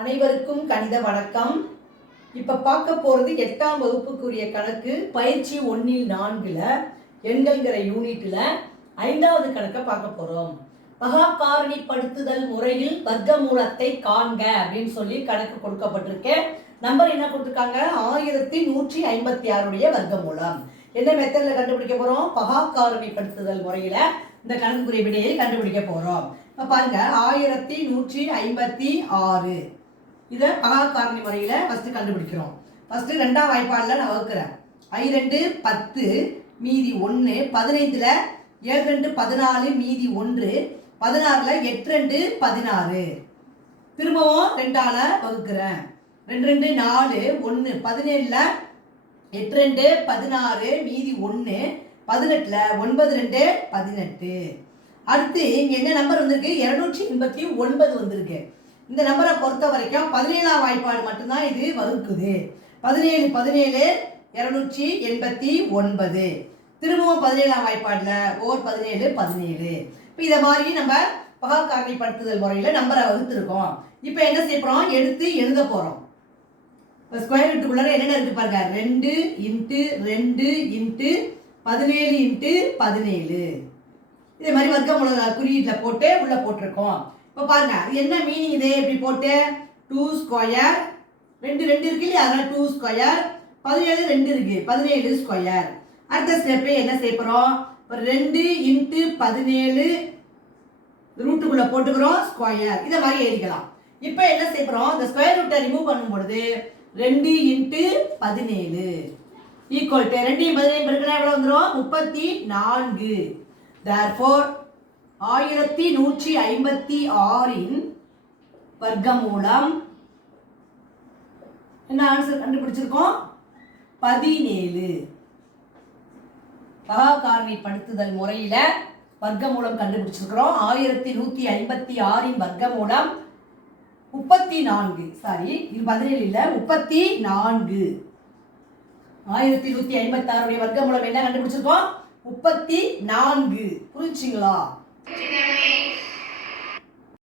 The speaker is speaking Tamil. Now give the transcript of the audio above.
அனைவருக்கும் கணித வணக்கம். இப்ப பார்க்க போறது 8ஆம் வகுப்புக்குரிய கணக்கு பயிற்சி 1-4 எண்கள்ங்கிற யூனிட்ல 5வது கணக்கை பார்க்க போறோம். பகாக்காரணிப்படுத்துதல் முறையில் வர்க்கமூலத்தை காண்க அப்படின்னு சொல்லி கணக்கு கொடுக்கப்பட்டிருக்கு. நம்பர் என்ன கொடுத்துருக்காங்க? 1156 வர்க்கமூலம். என்ன மெத்தட்ல கண்டுபிடிக்க போறோம்? பகாக்காரணிப்படுத்துதல் முறையில இந்த கணக்குரிய விடையை கண்டுபிடிக்க போறோம். இப்ப பாருங்க, 1156 இதை பகாக்காரணி முறையில ஃபர்ஸ்ட் கண்டுபிடிக்கிறோம். ஃபர்ஸ்ட் 2ஆம் வாய்ப்பாடுல நான் வகுக்கிறேன். I2 10 மீதி 1, 15ல 7 2 14 மீதி 1, 16ல 8 2 16. திரும்பவும் 2ஆல வகுக்கிறேன். 2 2 4 1, 17ல 8 2 16 மீதி 1, 18ல 9 2 18. அடுத்து இங்க என்ன நம்பர் வந்திருக்கு? 289 வந்திருக்கு. இந்த நம்பரை பொறுத்த வரைக்கும் 17ஆம் வாய்ப்பாடு மட்டும்தான் இது வகுக்குது. 17 17 289. திரும்பவும் 17ஆம் வாய்ப்பாடுல 17 17. இப்போ இதை மாதிரி நம்ம பகாக்காரணிப்படுத்துதல் முறையில நம்பரை வகுத்துருக்கோம். இப்போ என்ன செய்ய போறோம்? எடுத்து எழுத போறோம். இப்போ ஸ்கொயர் ரூட்டுக்குள்ள என்னென்ன இருக்கு பாருங்க. 2 × 2 × 17 × 17. இதே மாதிரி வர்க்கமூல குறியீட்டில் போட்டு உள்ள போட்டிருக்கோம். இப்போ பாருங்க, என்ன மீனிங் இது? எப்படி போட்டு 2 ஸ்கொயர் 2 2 இருக்கு இல்லையா, அதனால 2 ஸ்கொயர் 17 2 இருக்கு 17 ஸ்கொயர். அடுத்த ஸ்டெப்பு என்ன செய்ய போறோம்? 2 × 17 ரூட்டுக்குள்ள போட்டுக்கிறோம் ஸ்கொயர். இதை மாதிரி எழுதிக்கலாம். இப்போ என்ன செய்ய போறோம்? இந்த ஸ்கொயர் ரூட்டை ரிமூவ் பண்ணும் பொழுது 2 × 17 ஈக்குவல் டு 2 × 17 பெருக்கினா எவ்வளவு வந்துடும்? 34. Therefore 1156 வர்க்கமூலம் என்ன ஆன்சர் கண்டுபிடிச்சிருக்கோம்? 17. பகாக்காரணிப்படுத்துதல் முறையில வர்க்கமூலம் கண்டுபிடிச்சிருக்கிறோம். 1156 வர்க்கமூலம் 34. சாரி, இது 17 இல்ல, 34. 1156 வர்க்கமூலம் என்ன கண்டுபிடிச்சிருக்கோம்? 34. புரிஞ்சுங்களா?